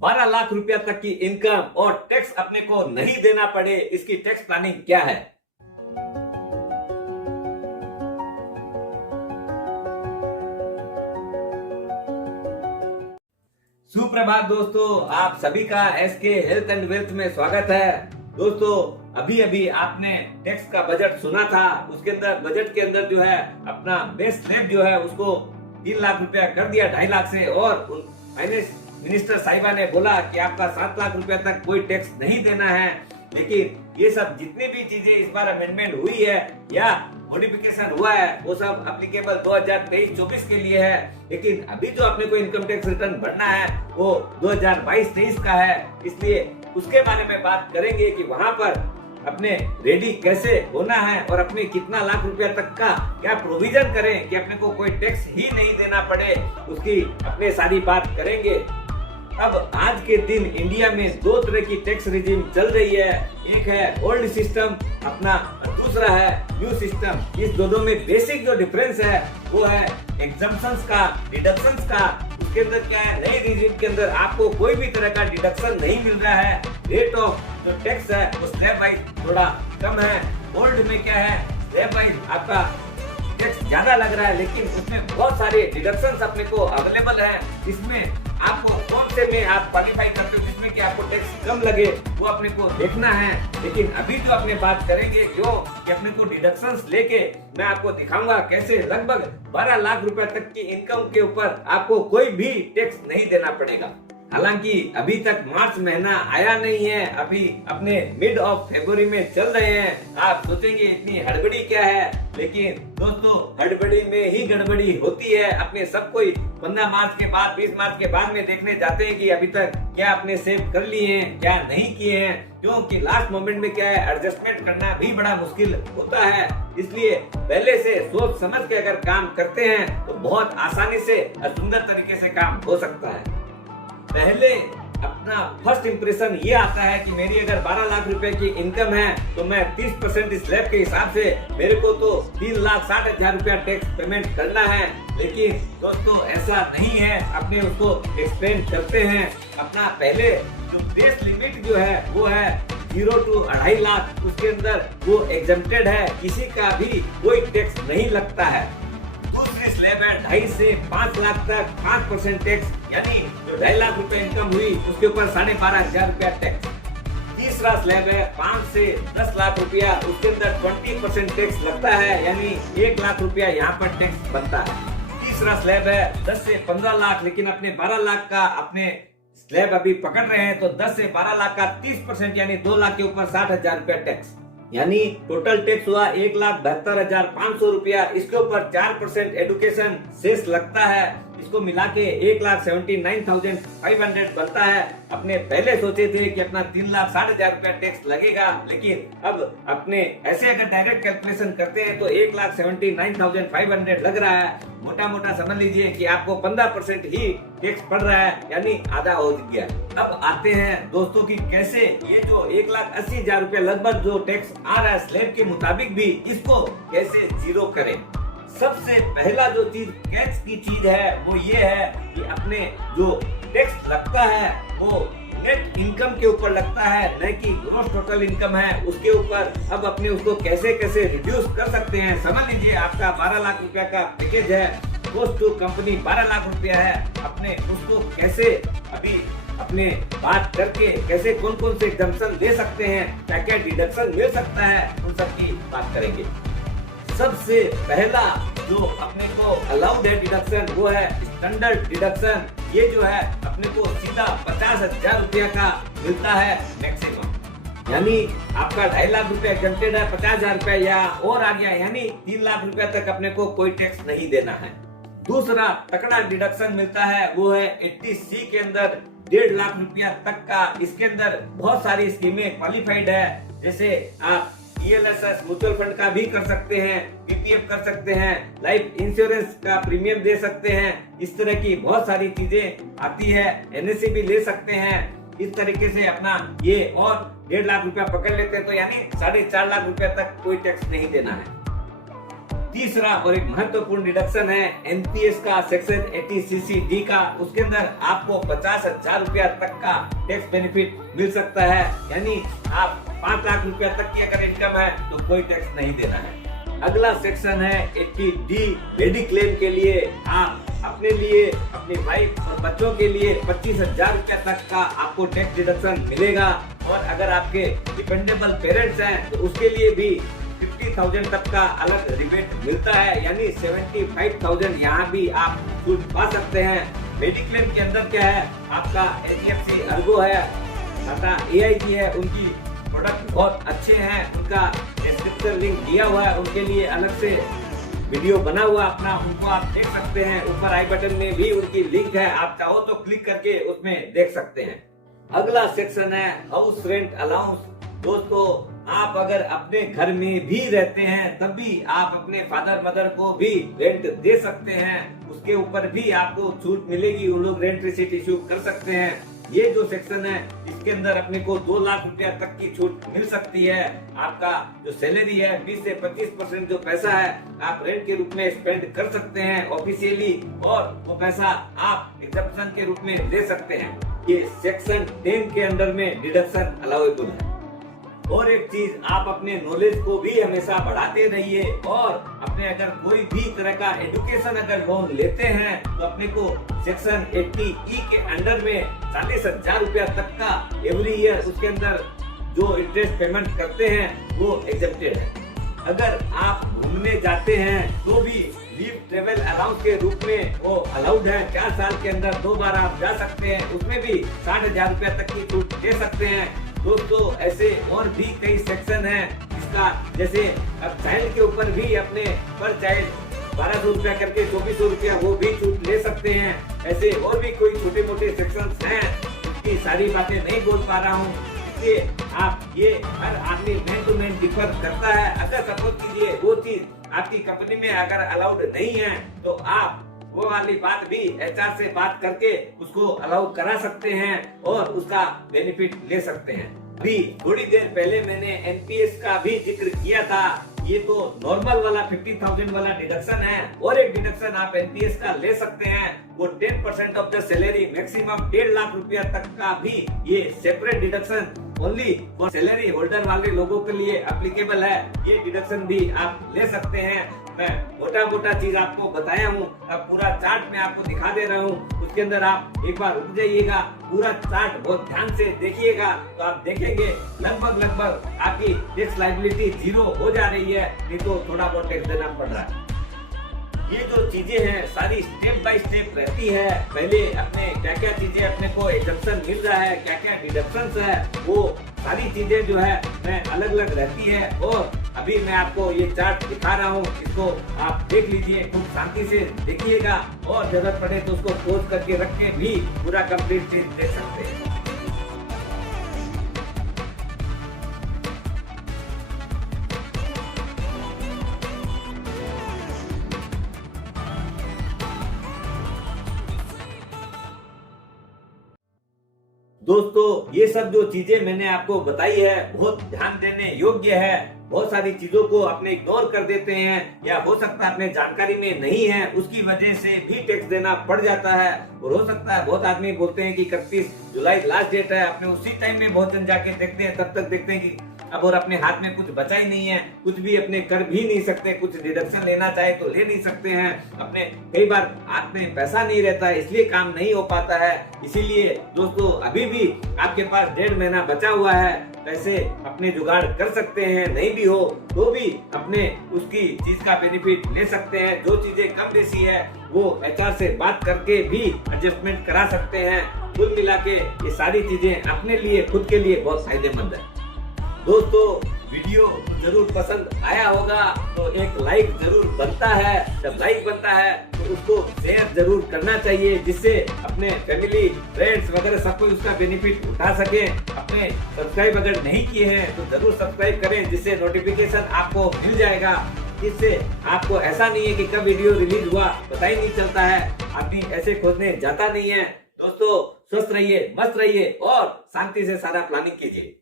12 लाख रुपया तक की इनकम और टैक्स अपने को नहीं देना पड़े, इसकी टैक्स प्लानिंग क्या है। सुप्रभात दोस्तों, आप सभी का एसके हेल्थ एंड वेल्थ में स्वागत है। दोस्तों, अभी अभी आपने टैक्स का बजट सुना था। उसके अंदर बजट के अंदर जो है अपना बेस स्लैब जो है उसको 3 लाख रुपया कर दिया 2.5 लाख से, और फाइनेंस मिनिस्टर साहिबा ने बोला कि आपका 7 लाख रुपया तक कोई टैक्स नहीं देना है। लेकिन ये सब जितनी भी चीजें इस बार अमेंडमेंट हुई है या मॉडिफिकेशन हुआ है वो सब एप्लीकेबल 2023-24 के लिए है। लेकिन अभी जो अपने को इनकम टैक्स रिटर्न भरना है वो 2022-23 का है, इसलिए उसके बारे में बात करेंगे कि वहां पर अपने रेडी कैसे होना है और अपने कितना लाख रुपया तक का क्या प्रोविजन करें कि अपने को कोई टैक्स ही नहीं देना पड़े, उसकी अपने सारी बात करेंगे। अब आज के दिन इंडिया में 2 तरह की टैक्स रिजीम चल रही है, एक है ओल्ड सिस्टम अपना, दूसरा है न्यू सिस्टम। इस दोनों में बेसिक जो डिफरेंस है वो है एग्जम्पशंस का, डिडक्शंस का। उसके अंदर क्या है, नई रिजीम के अंदर आपको कोई भी तरह का डिडक्शन नहीं मिल रहा है। रेट ऑफ जो टैक्स है वो स्लैब वाइज थोड़ा कम है। ओल्ड में क्या है, स्लैब वाइज आपका टैक्स ज्यादा लग रहा है, लेकिन उसमें बहुत सारे डिडक्शंस अपने को अवेलेबल है। इसमें आपको कौन से में आप क्वालिफाई करते हो जिसमें कि आपको टैक्स कम लगे वो अपने को देखना है। लेकिन अभी जो अपने बात करेंगे क्यों कि अपने को डिडक्शंस लेके मैं आपको दिखाऊंगा कैसे लगभग 12 लाख रुपए तक की इनकम के ऊपर आपको कोई भी टैक्स नहीं देना पड़ेगा। हालांकि अभी तक मार्च महीना आया नहीं है, अभी अपने मिड ऑफ फरवरी में चल रहे हैं। आप सोचेंगे इतनी हड़बड़ी क्या है, लेकिन दोस्तों हड़बड़ी में ही गड़बड़ी होती है। अपने सब कोई 15 मार्च के बाद 20 मार्च के बाद में देखने जाते हैं कि अभी तक क्या आपने सेव कर लिए हैं क्या नहीं किए हैं, क्योंकि लास्ट मोमेंट में क्या है एडजस्टमेंट करना भी बड़ा मुश्किल होता है। इसलिए पहले से सोच समझ के अगर काम करते हैं तो बहुत आसानी से और सुंदर तरीके से काम हो सकता है। पहले अपना फर्स्ट इंप्रेशन ये आता है कि मेरी अगर 12 लाख रुपए की इनकम है तो मैं 30% स्लैब के हिसाब से मेरे को तो 3,60,000 रुपया टैक्स पेमेंट करना है। लेकिन दोस्तों ऐसा नहीं है, अपने उसको एक्सप्लेन करते हैं। अपना पहले जो बेस लिमिट जो है वो है 0 to 2.5 लाख, उसके अंदर वो एग्जम्प्टेड है, किसी का भी कोई टैक्स नहीं लगता है। दूसरी स्लैब है 2.5 से 5 लाख तक 5% टैक्स, यानी जो 2.5 लाख रुपए इनकम हुई उसके ऊपर 12,500 रुपया टैक्स। तीसरा स्लैब है 5 से 10 लाख रुपया, उसके अंदर 20% टैक्स लगता है, यानी 1 लाख रुपया यहाँ पर टैक्स बनता है। तीसरा स्लैब है 10 से 15 लाख, लेकिन अपने 12 लाख का अपने स्लैब अभी पकड़ रहे हैं तो 10 से 12 लाख का 30% यानी 2 लाख के ऊपर 60,000 रुपया टैक्स, यानी टोटल टैक्स हुआ 1,72,500 रुपया। इसके ऊपर 4% एडुकेशन सेस लगता है, इसको मिला के 1,79,500 बनता है। अपने पहले सोचे थे कि अपना 3,60,000 रुपया टैक्स लगेगा, लेकिन अब अपने ऐसे अगर डायरेक्ट कैलकुलेशन करते हैं तो 1,79,500 लग रहा है। मोटा मोटा समझ लीजिए कि आपको 15% ही टैक्स पड़ रहा है, यानी आधा हो गया। अब आते हैं दोस्तों की कैसे ये जो 1,80,000 रुपया लगभग जो टैक्स आ रहा है स्लैब के मुताबिक भी, इसको कैसे जीरो करें। सबसे पहला जो चीज टैक्स की चीज है वो ये है कि अपने जो टैक्स लगता है वो नेट इनकम के ऊपर लगता है, न कि ग्रॉस टोटल इनकम है उसके ऊपर। अब अपने उसको कैसे कैसे रिड्यूस कर सकते हैं। समझ लीजिए आपका 12 लाख रुपया का पैकेज है, कॉस्ट टू कंपनी 12 लाख रुपया है, अपने उसको कैसे अभी अपने बात करके कैसे कौन कौन से एग्जम्पशन ले सकते हैं, क्या क्या डिडक्शन मिल सकता है, उन सब की बात करेंगे। सबसे पहला जो अपने को अलाउड है डिडक्शन वो है स्टैंडर्ड डिडक्शन। ये जो है अपने को सीधा 50,000 रुपया का मिलता है मैक्सिमम, यानी आपका 2.5 लाख रुपया एग्जम्प्टेड है, 50,000 रुपया या और आ गया, यानी 3 लाख रुपया तक अपने को कोई टैक्स नहीं देना है। दूसरा तकड़ा डिडक्शन मिलता है वो है 80C के अंदर 1.5 लाख रुपया तक का। इसके अंदर बहुत सारी स्कीमें क्वालिफाइड है, जैसे आप ELSS म्यूचुअल फंड का भी कर सकते हैं, PPF कर सकते हैं, लाइफ इंश्योरेंस का प्रीमियम दे सकते हैं, इस तरह की बहुत सारी चीजें आती है। NSE भी ले सकते हैं। इस तरीके से अपना ये और 1.5 लाख रुपया पकड़ लेते हैं तो यानी 4.5 लाख रुपया तक कोई टैक्स नहीं देना है। तीसरा और एक महत्वपूर्ण डिडक्शन है एनपीएस का सेक्शन 80CC(D) का। उसके अंदर आपको 50,000 रुपया तक का टैक्स बेनिफिट मिल सकता है, यानी आप 5 लाख रुपया तक की अगर इनकम है तो कोई टैक्स नहीं देना है। अगला सेक्शन है 80D मेडिक्लेम के लिए। आप अपने लिए, अपनी वाइफ और बच्चों के लिए 25,000 रुपया तक का आपको टैक्स डिडक्शन मिलेगा, और अगर आपके डिपेंडेबल पेरेंट्स हैं तो उसके लिए भी 50,000 तक का अलग रिबेट मिलता है, यानी 75,000 यहाँ भी आप छूट पा सकते हैं। मेडिक्लेम के अंदर क्या है, आपका HDFC अर्गो है, टाटा AIG है, उनकी प्रोडक्ट बहुत अच्छे हैं, उनका डिस्क्रिप्शन लिंक दिया हुआ है, उनके लिए अलग से वीडियो बना हुआ अपना, उनको आप देख सकते हैं। ऊपर आई बटन में भी उनकी लिंक है, आप चाहो तो क्लिक करके उसमें देख सकते हैं। अगला सेक्शन है हाउस रेंट अलाउंस। दोस्तों, आप अगर अपने घर में भी रहते हैं तब भी आप अपने फादर मदर को भी रेंट दे सकते हैं, उसके ऊपर भी आपको छूट मिलेगी, उन लोग रेंट रिसीट इश्यू कर सकते हैं। ये जो सेक्शन है इसके अंदर अपने को 2 लाख रुपया तक की छूट मिल सकती है। आपका जो सैलरी है 20 से 25% जो पैसा है आप रेंट के रूप में स्पेंड कर सकते हैं ऑफिशियली, और वो पैसा आप एग्जम्पशन के रूप में ले सकते हैं। ये सेक्शन 10 के अंडर में डिडक्शन अलाउएबल है। और एक चीज, आप अपने नॉलेज को भी हमेशा बढ़ाते रहिए, और अपने अगर कोई भी तरह का एजुकेशन अगर लोन लेते हैं तो अपने को सेक्शन 80E के अंडर में 40,000 रुपया तक का एवरी ईयर उसके अंदर जो इंटरेस्ट पेमेंट करते हैं वो एग्जेप्टेड है। अगर आप घूमने जाते हैं तो भी लीव ट्रेवल अलाउंस के रूप में वो अलाउड है, 4 साल के अंदर 2 बार आप जा सकते हैं, उसमें भी 60,000 रुपया तक की छूट दे सकते हैं। दोस्तों, ऐसे और भी कई सेक्शन हैं इसका, जैसे अब चाइल्ड के ऊपर भी अपने पर चाइल्ड 1200 रुपया करके 2400 रुपया वो भी छूट ले सकते हैं। ऐसे और भी कोई छोटे मोटे सेक्शंस हैं, इसकी सारी बातें नहीं बोल पा रहा हूँ, इसलिए आप ये हर आदमी मैन टू मैन डिफर करता है। अगर सपोज कीजिए वो चीज आपकी कंपनी में अगर अलाउड नहीं है तो आप वो वाली बात भी HR से बात करके उसको अलाउ करा सकते हैं और उसका बेनिफिट ले सकते हैं। अभी थोड़ी देर पहले मैंने NPS का भी जिक्र किया था, ये तो नॉर्मल वाला 50,000 वाला डिडक्शन है, और एक डिडक्शन आप NPS का ले सकते हैं, वो 10% of the salary maximum 1.5 lakh रुपया तक का भी ये separate deduction only for salary holder वाले लोगों के लिए एप्लीकेबल है। ये डिडक्शन भी आप ले सकते हैं। मैं मोटा चीज आपको बताया हूँ, अब पूरा चार्ट में आपको दिखा दे रहा हूँ, उसके अंदर आप एक बार रुक जाइएगा, पूरा चार्ट बहुत ध्यान से देखिएगा तो आप देखेंगे लगभग आपकी टैक्स लायबिलिटी 0 हो जा रही है, नहीं तो थोड़ा बहुत टैक्स देना पड़ रहा है। ये जो चीजें हैं सारी स्टेप बाय स्टेप रहती है। पहले अपने क्या क्या चीजें अपने को एग्जम्पशन मिल रहा है, क्या क्या डिडक्शंस है, वो सारी चीजें जो है मैं अलग अलग रहती है। और अभी मैं आपको ये चार्ट दिखा रहा हूँ, इसको आप देख लीजिए, खूब शांति से देखिएगा, और जरूरत पड़े तो उसको पोज करके रख के भी पूरा कंप्लीट चीज देख सकते हैं। दोस्तों, ये सब जो चीजें मैंने आपको बताई है बहुत ध्यान देने योग्य है। बहुत सारी चीजों को अपने इग्नोर कर देते हैं, या हो सकता है अपने जानकारी में नहीं है, उसकी वजह से भी टैक्स देना पड़ जाता है। और हो सकता है बहुत आदमी बोलते हैं कि 31 जुलाई लास्ट डेट है, अपने उसी टाइम में बहुत जन जाके देखते हैं, तब तक देखते हैं कि अब और अपने हाथ में कुछ बचा ही नहीं है, कुछ भी अपने कर भी नहीं सकते, कुछ डिडक्शन लेना चाहे तो ले नहीं सकते हैं, अपने कई बार हाथ में पैसा नहीं रहता है, इसलिए काम नहीं हो पाता है। इसीलिए दोस्तों, अभी भी आपके पास 1.5 महीना बचा हुआ है, पैसे अपने जुगाड़ कर सकते हैं, नहीं भी हो तो भी अपने उसकी चीज का बेनिफिट ले सकते हैं। जो चीजें कम बेसी है वो HR से बात करके भी एडजस्टमेंट करा सकते हैं। कुल मिला के ये सारी चीजें अपने लिए, खुद के लिए बहुत फायदेमंद है। दोस्तों, वीडियो जरूर पसंद आया होगा तो एक लाइक जरूर बनता है। जब लाइक बनता है तो उसको शेयर जरूर करना चाहिए, जिससे अपने फैमिली, फ्रेंड्स वगैरह सब कोई उसका बेनिफिट उठा सके। अपने सब्सक्राइब अगर नहीं किए हैं तो जरूर सब्सक्राइब करें, जिससे नोटिफिकेशन आपको मिल जाएगा। इससे आपको ऐसा नहीं है कि कब वीडियो रिलीज हुआ पता ही नहीं चलता है, आदमी ऐसे खोजने जाता नहीं है। दोस्तों, स्वस्थ रहिए, मस्त रहिए और शांति से सारा प्लानिंग कीजिए।